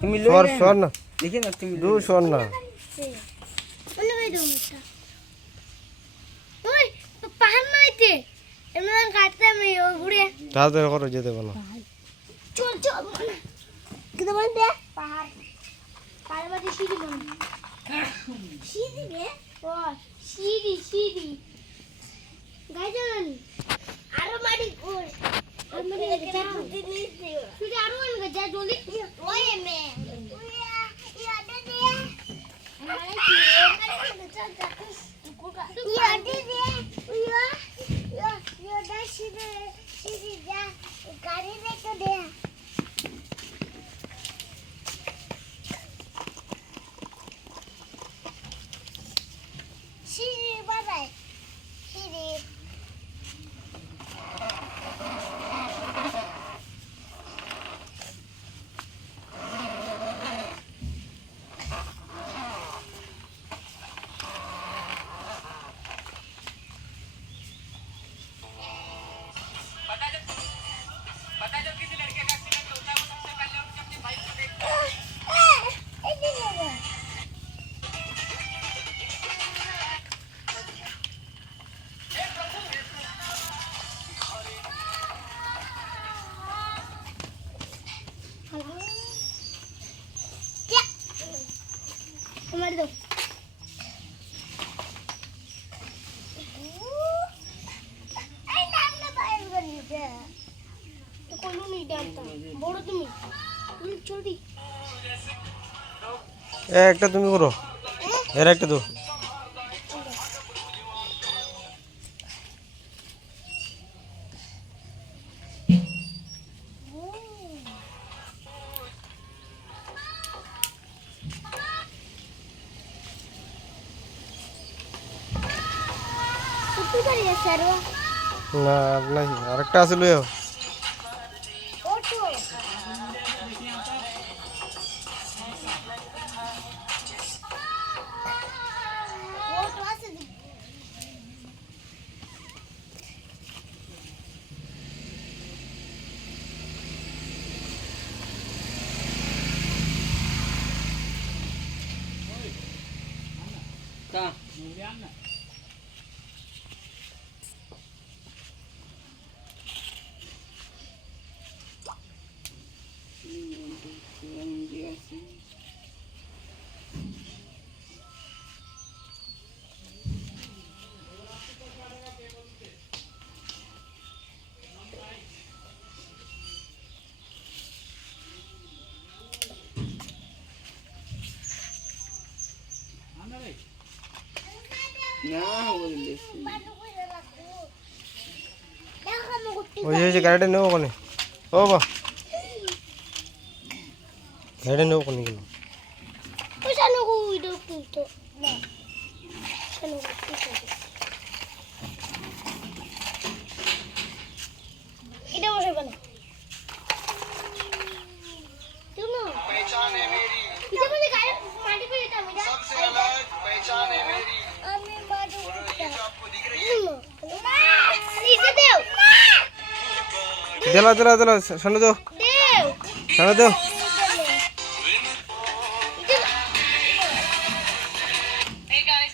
তুমি সর না দেখি না তুমি দূর সর না বলে ভাই দাও একটা ওই পাহাড় নাইতে এমন কাটতে আমি ওই ঘুরে তাড়াতাড়ি করো যেতে বলো চল চল কিদা বল দে পাহাড় পাহাড় বাদে সিঁড়ি বল সিঁড়ি রে ও সিঁড়ি গাইজন আরো মারি ওর আমি এটা বুদ্ধি নিছি তুই আরো অনেক যা জলদি ওই মে ইয়া দে দে আমারে কি আমারে চল যা ইয়া দে দে ইয়া দা সিঁড়ি যা গাড়ি রেখে দে সিঁড়ি বাজায় সিঁড়ি মার দাও এই নাম না বাইরে গনি দে তো কোনো নি ডালতা বড় তুমি জলদি একটা তুমি করো এর একটা দাও তুই করে সারো না নাই আরেকটা আছে লইও ওটো ওটো আছে কা না বললে ওই যে গাড়িটা নেবো ওখানে ও বা গাড়িটা নেবো ওখানে কেন পয়সা নগো উইডো কিন্তু না কেন এটা বসে বলো তুমি पहचान है मेरी এটা বলে গাড়ি মাটি पे এটা আমি सबसे अलग पहचान है मेरी আমি মাটি ये जो आपको दिख रही নিচে দেও দিলা সামনে দাও দেও সামনে দাও Hey guys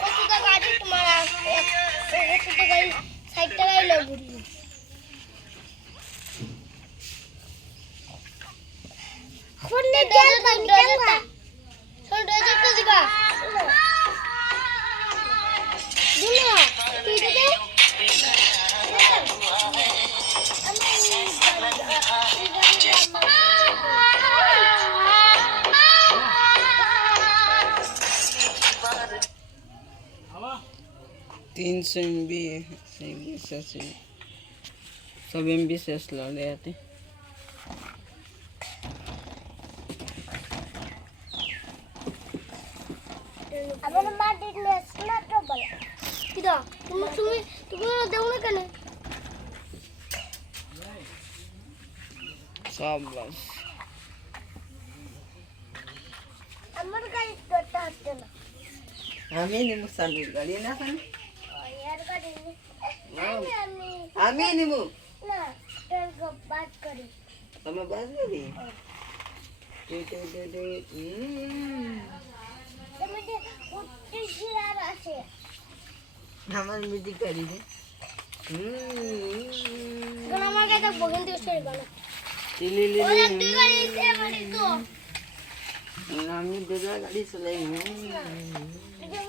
কত টাকা আছে তোমার কত টাকা 60 টাকাই লাগবে ফোনে গেল ডজরটা ডজরটা দিবা দিলা তুই দে तीन सौ MB सब MB शेष ले आते আবার মাটি নেস না তো বলা কিদা তুমি দেও না কেন सब बस আমার গাড়ি করতে হচ্ছে না हमें नहीं मुसाफिर गाड़ी ना खाने यार गाड़ी আমি নিব না তোর বাদ করি તમે બાજુ દી তুমি যে কুত্তি জিরার আছে আমার মিটি করি দে কোন আমার কাছে বগন দিয়ে সরে গেল লিলি ওরে তুই গাড়ি সে মানে তো আমি দুরা গাড়ি চলাই তুই